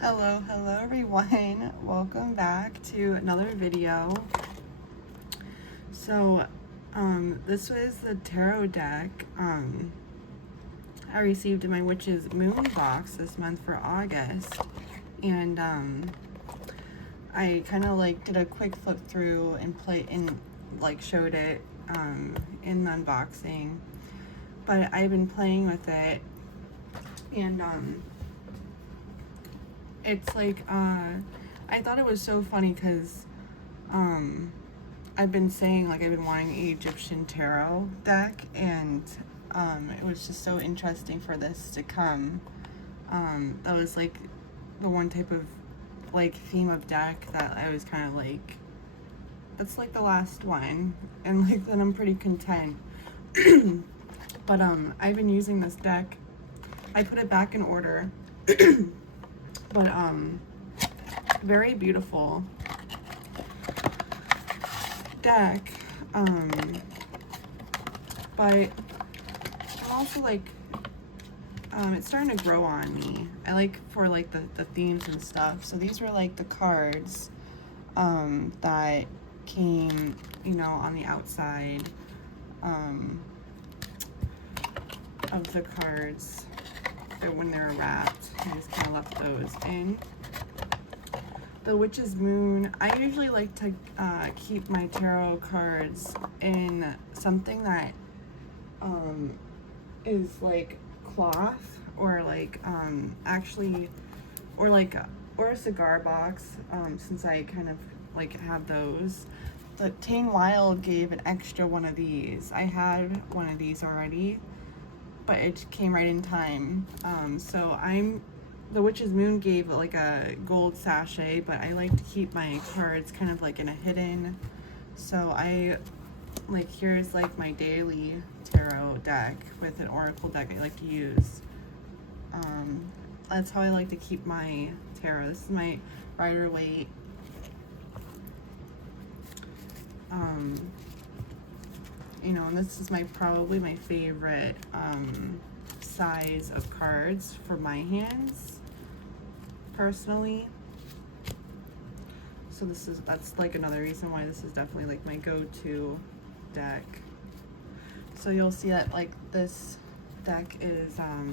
Hello everyone. Welcome back to another video. So, this was the tarot deck I received in my Witch's Moon box this month for August. And I kind of like did a quick flip through and showed it in the unboxing. But I've been playing with it, and it's like I thought it was so funny because I've been saying like I've been wanting an Egyptian tarot deck, and it was just so interesting for this to come. That was like the one type of like theme of deck that I was kind of like, that's like the last one, and like then I'm pretty content. But I've been using this deck. I put it back in order. But very beautiful deck. But I'm also like it's starting to grow on me. I like for like the themes and stuff. So these were like the cards that came, you know, on the outside of the cards when they're wrapped. I just kind of left those in. The Witch's Moon, I usually like to keep my tarot cards in something that is like cloth, or like or a cigar box, since I kind of like have those. The Tane Wild gave an extra one of these. I had one of these already, but it came right in time. So the Witch's Moon gave like a gold sachet, but I like to keep my cards kind of like in a hidden. So here's like my daily tarot deck with an oracle deck I like to use. That's how I like to keep my tarot. This is my Rider-Waite. You know, and this is probably my favorite size of cards for my hands, personally. So that's like another reason why this is definitely like my go-to deck. So you'll see that like this deck is a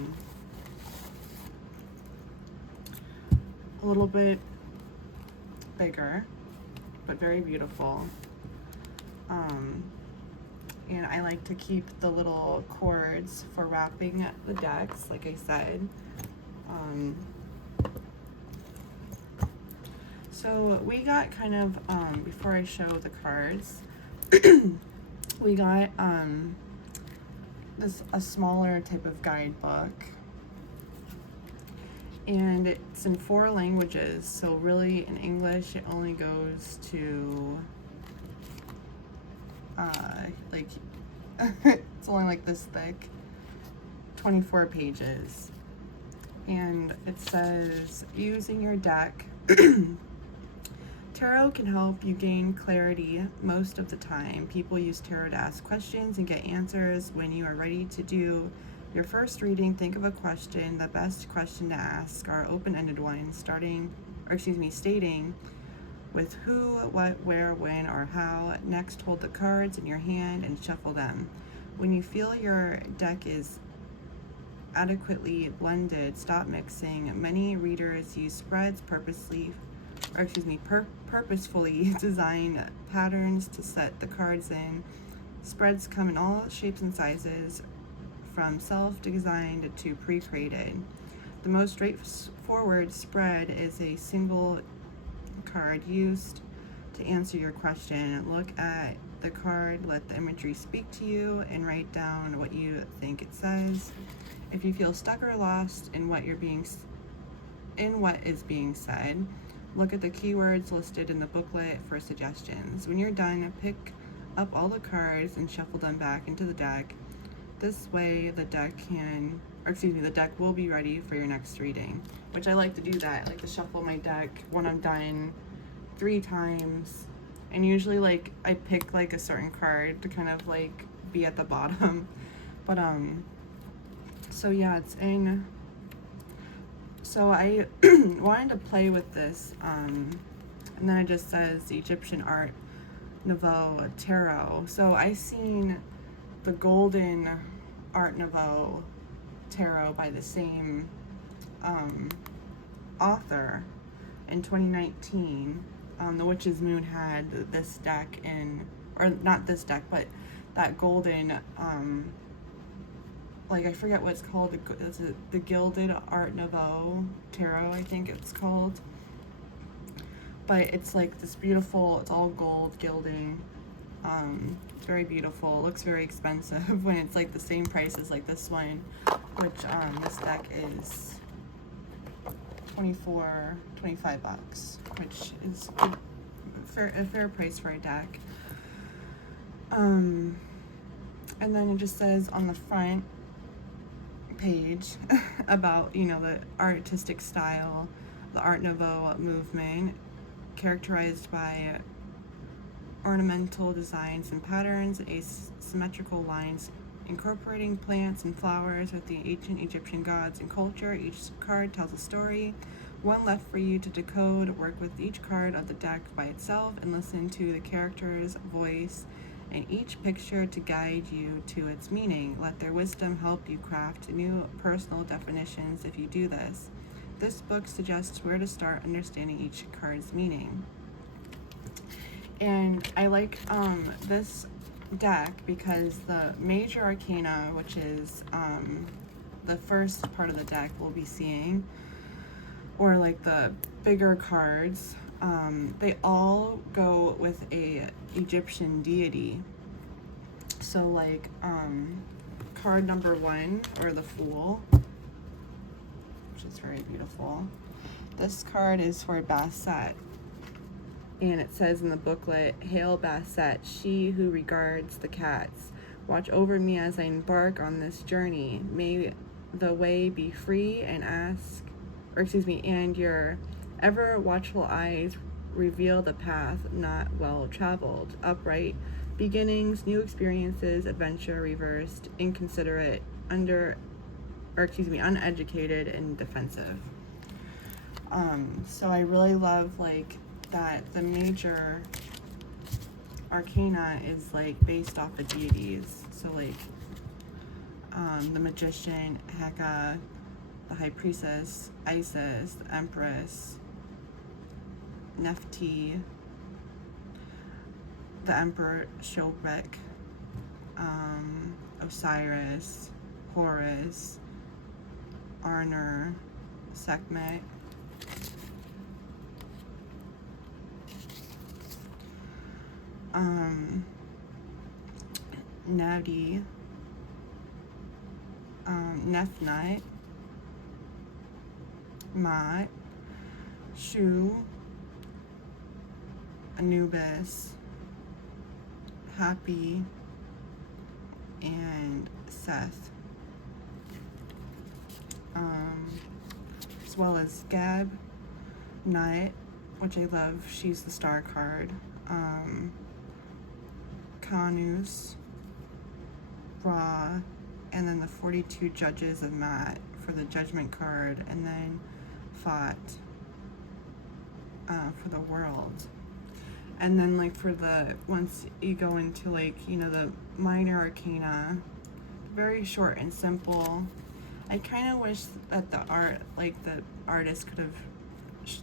little bit bigger, but very beautiful. And I like to keep the little cords for wrapping the decks, like I said. So we got kind of, before I show the cards, we got a smaller type of guidebook. And it's in 4 languages, so really in English it only goes to like it's only like this thick, 24 pages. And it says, using your deck, tarot can help you gain clarity most of the time. People use tarot to ask questions and get answers. When you are ready to do your first reading, think of a question. The best question to ask are open-ended ones, stating with who, what, where, when, or how. Next, hold the cards in your hand and shuffle them. When you feel your deck is adequately blended, stop mixing. Many readers use spreads purposefully design patterns to set the cards in. Spreads come in all shapes and sizes, from self-designed to pre-created. The most straightforward spread is a single card used to answer your question. Look at the card, let the imagery speak to you, and write down what you think it says. If you feel stuck or lost in what is being said, look at the keywords listed in the booklet for suggestions. When you're done, pick up all the cards and shuffle them back into the deck. This way the deck will be ready for your next reading, which I like to do that. I like to shuffle my deck when I'm done 3 times, and usually like I pick like a certain card to kind of like be at the bottom. But so yeah, it's in So I wanted to play with this, and then it just says Egyptian art Nouveau tarot. So I seen the golden Art Nouveau tarot by the same author in 2019. The Witch's Moon had this deck in, or not this deck, but that golden, like I forget what it's called. Is it the Gilded Art Nouveau tarot? I think it's called. But it's like this beautiful. It's all gold gilding. It's very beautiful. It looks very expensive when it's like the same price as like this one, which this deck is $25, which is a fair price for a deck. And then it just says on the front page about, you know, the artistic style, the Art Nouveau movement, characterized by ornamental designs and patterns, asymmetrical lines, incorporating plants and flowers with the ancient Egyptian gods and culture. Each card tells a story. One left for you to decode. Work with each card of the deck by itself and listen to the character's voice and each picture to guide you to its meaning. Let their wisdom help you craft new personal definitions if you do this. This book suggests where to start understanding each card's meaning. And I like this deck because the major arcana, which is the first part of the deck we'll be seeing, or like the bigger cards, they all go with a Egyptian deity. So like card number 1, or the Fool, which is very beautiful. This card is for Bastet. And it says in the booklet, "Hail Bastet, she who regards the cats. Watch over me as I embark on this journey. May the way be free and and your ever watchful eyes reveal the path not well traveled. Upright beginnings, new experiences, adventure reversed, inconsiderate, uneducated and defensive." So I really love like that the major arcana is like based off of deities. So like the magician, Heka, the high priestess, Isis, the empress, Nephti, the emperor Shobek, Osiris, Horus, Arner, Sekhmet, Nadi, Nephnite, Mot, Shu, Anubis, Happy, and Seth. As well as Geb, Nut, which I love, she's the star card. Kanus, Ra, and then the 42 judges of Maat for the judgment card, and then Fat for the world. And then like for the, once you go into like, you know, the minor arcana, very short and simple. I kind of wish that the artist could have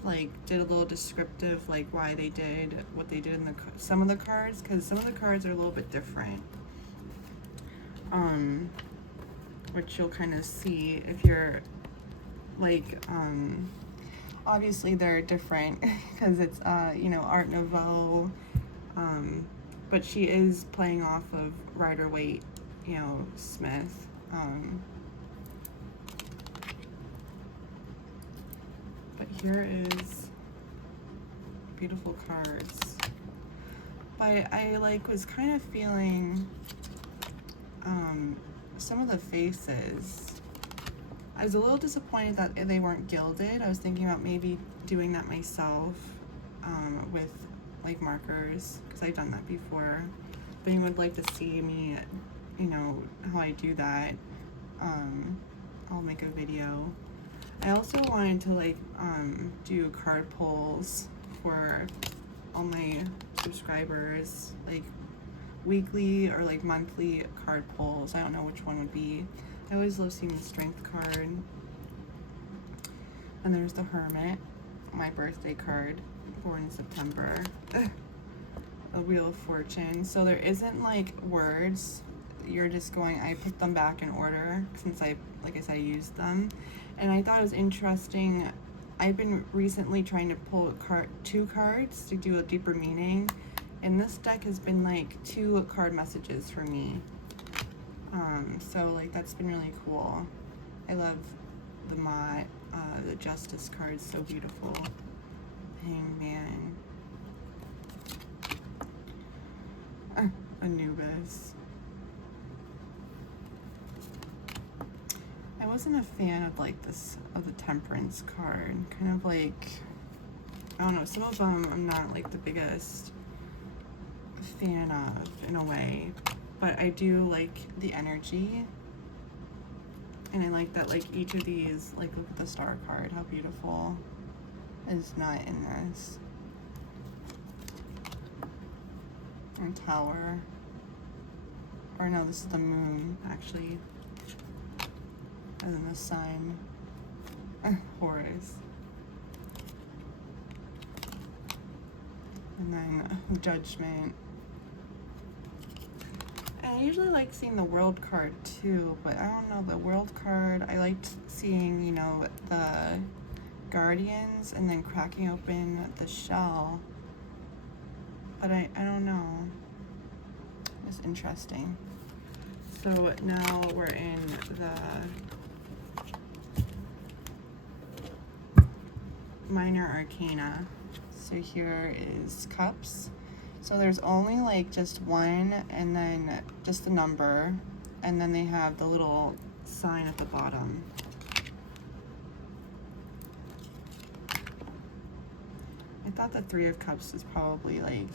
like did a little descriptive, like why they did what they did in some of the cards, because some of the cards are a little bit different, which you'll kind of see if you're like, obviously they're different because it's you know, Art Nouveau, but she is playing off of Rider-Waite, you know, Smith. But here is beautiful cards. But I like was kind of feeling some of the faces. I was a little disappointed that they weren't gilded. I was thinking about maybe doing that myself with like markers, because I've done that before. If anyone would like to see me, you know, how I do that, I'll make a video. I also wanted to like do card pulls for all my subscribers, like weekly or like monthly card pulls. I don't know which one would be. I always love seeing the Strength card. And there's the Hermit, my birthday card, born in September. A Wheel of Fortune. So there isn't like words. You're just going, I put them back in order since I, like I said, I used them. And I thought it was interesting. I've been recently trying to pull two cards to do a deeper meaning. And this deck has been like 2 card messages for me. So like that's been really cool. I love the Justice card, so beautiful. Hangman. Anubis. I wasn't a fan of like of the Temperance card. Kind of like, I don't know, some of them I'm not like the biggest fan of in a way, but I do like the energy. And I like that like each of these, like look at the Star card, how beautiful, is not in this. And Tower. Or no, this is the Moon, actually. And then the Sun. Horus. And then Judgment. And I usually like seeing the World card too, but I don't know, the World card, I liked seeing, you know, the Guardians and then cracking open the shell. But I don't know. It's interesting. So now we're in the Minor Arcana. So here is Cups. So there's only like just one and then just the number, and then they have the little sign at the bottom. I thought the 3 of Cups is probably like,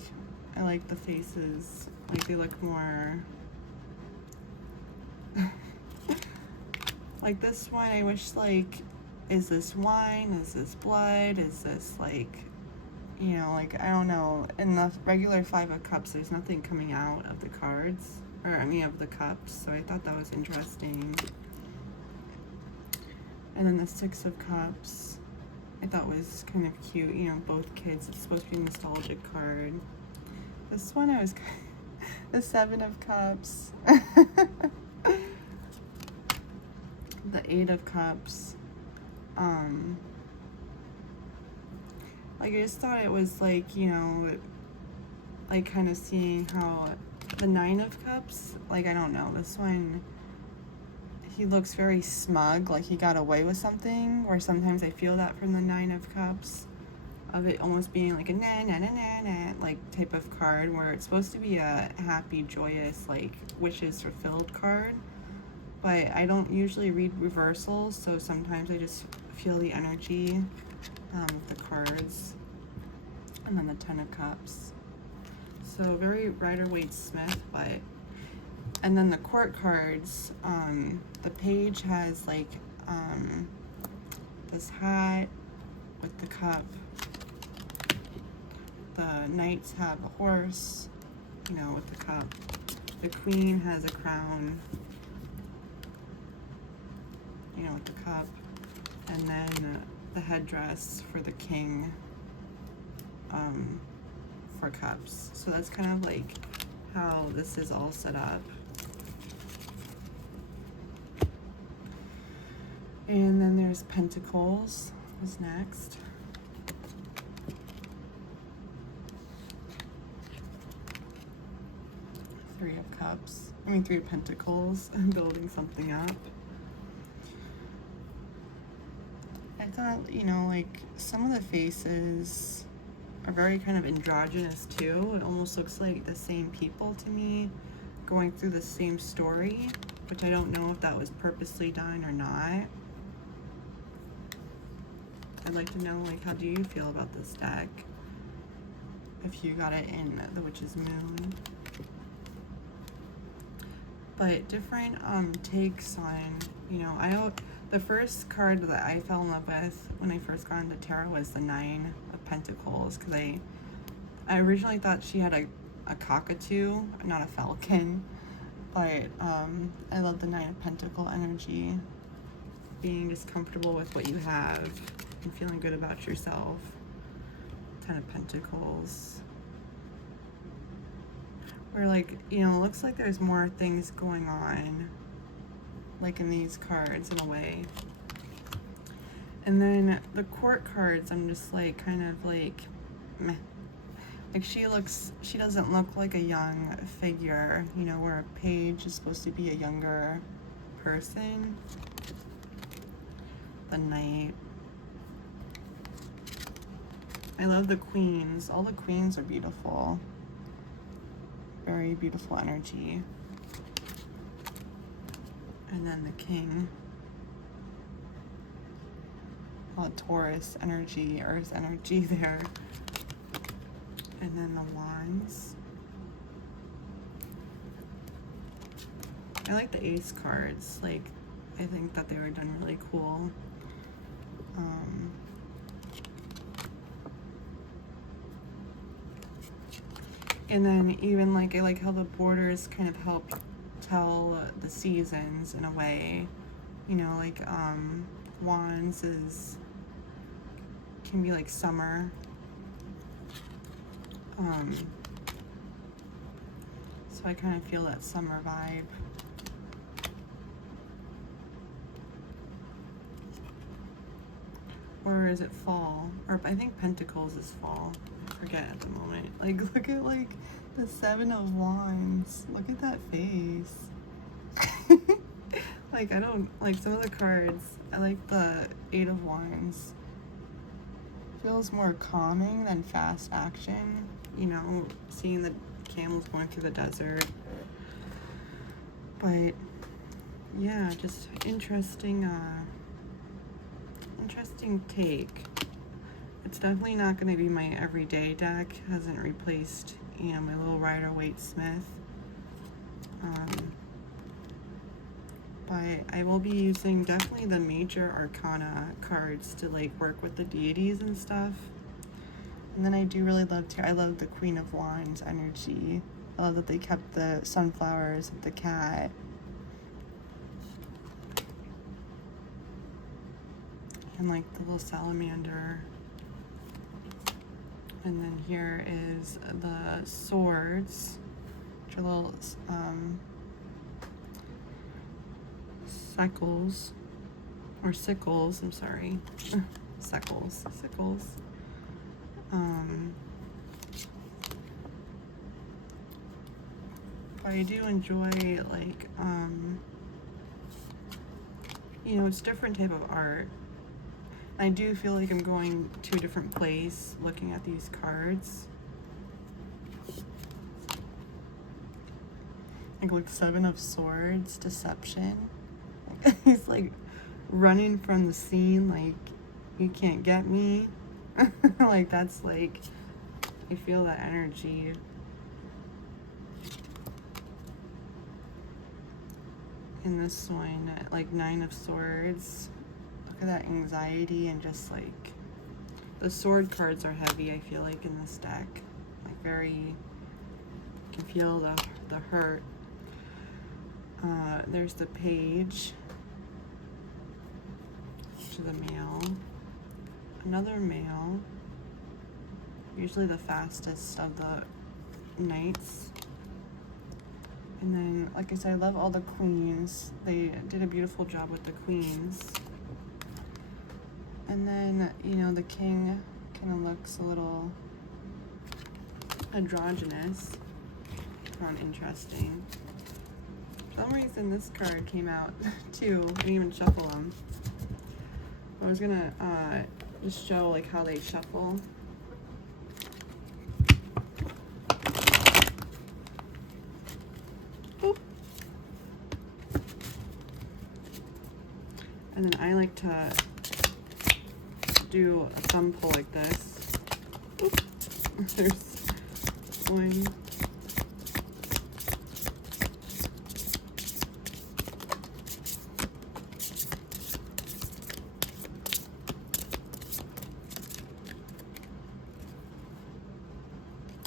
I like the faces, like they look more like this one. I wish like, is this wine? Is this blood? Is this like, you know, like, I don't know. In the regular 5 of Cups, there's nothing coming out of the cards, or I mean of the cups, so I thought that was interesting. And then the 6 of Cups, I thought was kind of cute, you know, both kids. It's supposed to be a nostalgic card. This one I was the 7 of Cups. The 8 of Cups. Like, I just thought it was like, you know, like kind of seeing how the 9 of Cups, like, I don't know, this one, he looks very smug, like he got away with something, or sometimes I feel that from the 9 of Cups, of it almost being like a na na na na na like type of card, where it's supposed to be a happy, joyous, like wishes fulfilled card. But I don't usually read reversals, so sometimes I just feel the energy of the cards. And then the 10 of Cups. So very Rider-Waite-Smith, but... And then the court cards, the page has like this hat with the cup. The knights have a horse, you know, with the cup. The queen has a crown, you know, with the cup. And then the headdress for the king, for cups. So that's kind of like how this is all set up. And then there's Pentacles is next. Three of Cups. I mean, 3 of Pentacles. Building something up. I thought, you know, like, some of the faces are very kind of androgynous too. It almost looks like the same people to me, going through the same story, which I don't know if that was purposely done or not. I'd like to know, like, how do you feel about this deck? If you got it in the Witch's Moon. But different takes on, you know, The first card that I fell in love with when I first got into tarot was the Nine of Pentacles, because I originally thought she had a cockatoo, not a falcon, but I love the Nine of Pentacle energy, being just comfortable with what you have and feeling good about yourself. Ten of Pentacles, where like, you know, it looks like there's more things going on, like in these cards in a way. And then the Court cards, I'm just like kind of like meh. Like she doesn't look like a young figure, you know, where a page is supposed to be a younger person. The Knight. I love the Queens. All the Queens are beautiful. Very beautiful energy. And then the King. Taurus energy, Earth energy there. And then the Wands. I like the Ace cards. Like, I think that they were done really cool. And then even like, I like how the borders kind of help tell the seasons in a way. You know, like Wands can be like summer. So I kind of feel that summer vibe. Or is it fall? Or I think Pentacles is fall. I forget at the moment. Like, look at like the Seven of Wands. Look at that face. Like, I don't like some of the cards. I like the Eight of Wands. Feels more calming than fast action. You know, seeing the camels going through the desert. But yeah, just interesting take. It's definitely not going to be my everyday deck. Hasn't replaced, you know, my little Rider-Waite-Smith. But I will be using definitely the major arcana cards to like work with the deities and stuff. And then I do really I love the Queen of Wands energy. I love that they kept the sunflowers with the cat. And like the little salamander. And then here is the swords, which are little sickles, I'm sorry. Sickles. But I do enjoy like, you know, it's different type of art. I do feel like I'm going to a different place looking at these cards. Like Seven of Swords, Deception. He's like running from the scene, like, you can't get me. Like, that's like, I feel that energy. In this one, like Nine of Swords. Look at that anxiety and just like, the sword cards are heavy, I feel like, in this deck. Like very, you can feel the hurt. There's the Page. To the male. Another male. Usually the fastest of the knights. And then, like I said, I love all the queens. They did a beautiful job with the queens. And then, you know, the king kind of looks a little androgynous. Found interesting. For some reason, this card came out too. I didn't even shuffle them. I was gonna just show like how they shuffle. Boop. And then I like to do a thumb pull like this. Oop. There's one.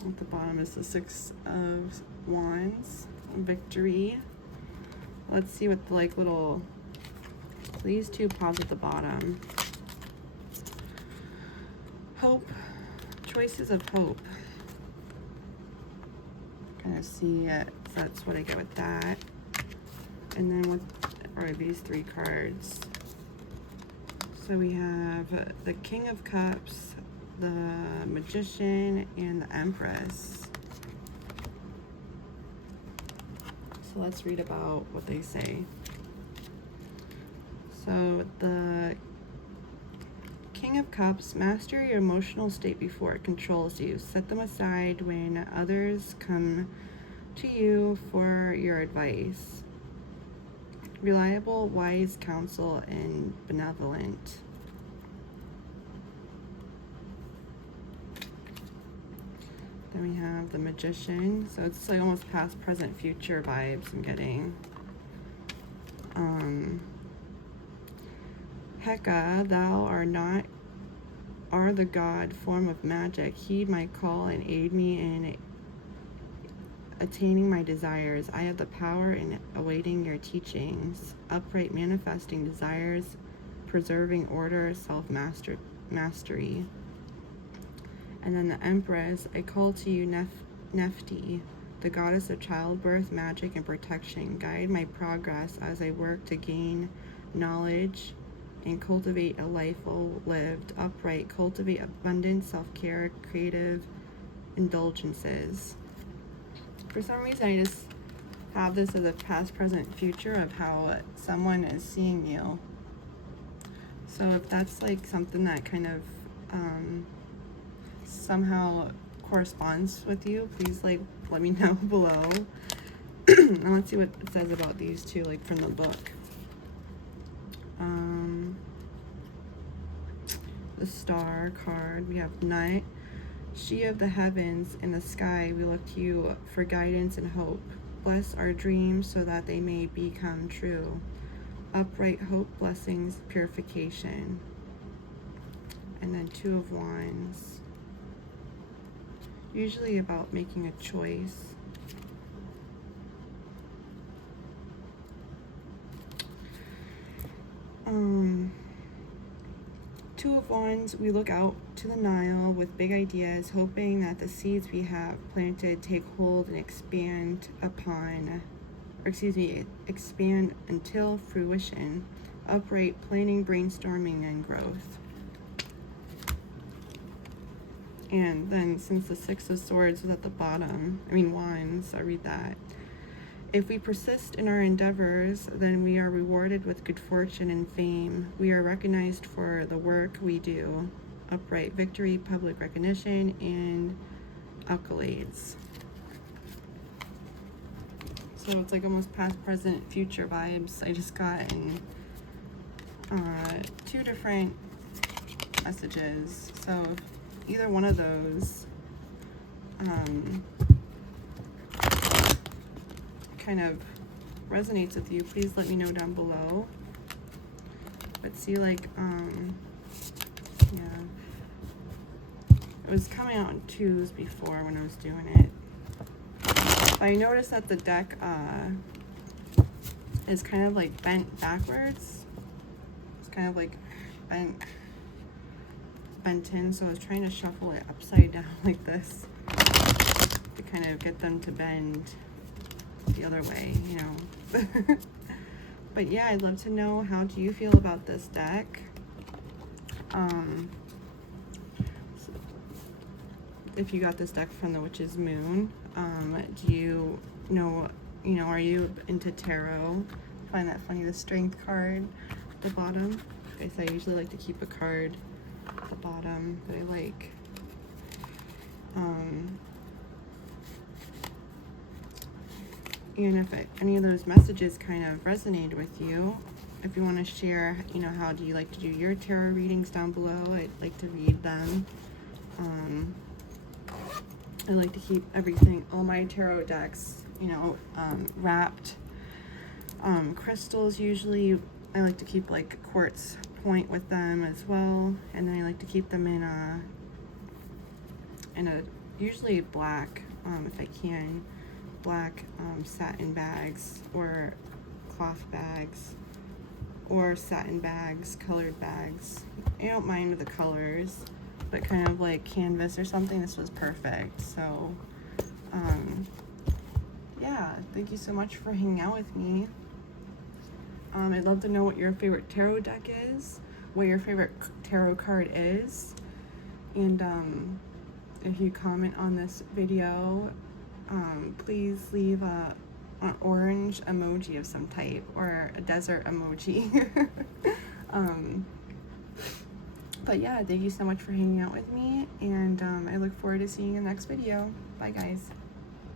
At the bottom is the Six of Wands, victory. Let's see what the like little, these two pods at the bottom. Hope, choices of hope. Kind of see it, so that's what I get with that. And then what are these three cards? So we have the King of Cups, the Magician, and the Empress. So let's read about what they say. So the King of Cups, master your emotional state before it controls you. Set them aside when others come to you for your advice. Reliable, wise counsel, and benevolent. Then we have the Magician. So it's like almost past, present, future vibes I'm getting. Heka, thou are the god form of magic. Heed my call and aid me in attaining my desires. I have the power in awaiting your teachings. Upright, manifesting desires, preserving order, self-mastery. And then the Empress, I call to you, Nephti, the goddess of childbirth, magic, and protection. Guide my progress as I work to gain knowledge and cultivate a life well lived. Upright, cultivate abundance, self-care, creative indulgences. For some reason, I just have this as a past, present, future of how someone is seeing you. So if that's like something that kind of somehow corresponds with you, please like let me know below. And let's see what it says about these two, like from the book. The Star card, we have Night. She of the heavens and the sky, we look to you for guidance and hope. Bless our dreams so that they may become true. Upright hope, blessings, purification. And then Two of Wands. Usually about making a choice. Two of Wands, we look out to the Nile with big ideas, hoping that the seeds we have planted take hold and expand until fruition. Upright, planning, brainstorming, and growth. And then since the Six of Swords was at the bottom, Wands, I read that. If we persist in our endeavors, then we are rewarded with good fortune and fame. We are recognized for the work we do. Upright, victory, public recognition, and accolades. So it's like almost past, present, future vibes I just got in two different messages. So either one of those kind of resonates with you, please let me know down below. But see, like yeah, it was coming out in twos before when I was doing it. I noticed that the deck is kind of like bent backwards. It's kind of like bent in, so I was trying to shuffle it upside down like this to kind of get them to bend the other way, you know. But yeah, I'd love to know, how do you feel about this deck? If you got this deck from the Witch's Moon, do you know, are you into tarot? I find that funny, the Strength card at the bottom. I guess I usually like to keep a card at the bottom that I like. And if any of those messages kind of resonated with you, if you want to share, how do you like to do your tarot readings down below? I'd like to read them. I like to keep everything, all my tarot decks, wrapped. Crystals, usually I like to keep like quartz point with them as well, and then I like to keep them in a usually black, if I can, black satin bags or cloth bags or satin bags, colored bags. I don't mind the colors, but kind of like canvas or something, this was perfect. So yeah, thank you so much for hanging out with me. I'd love to know what your favorite tarot deck is, what your favorite tarot card is, and if you comment on this video, please leave an orange emoji of some type or a desert emoji. But yeah, thank you so much for hanging out with me, and I look forward to seeing you in the next video. Bye guys.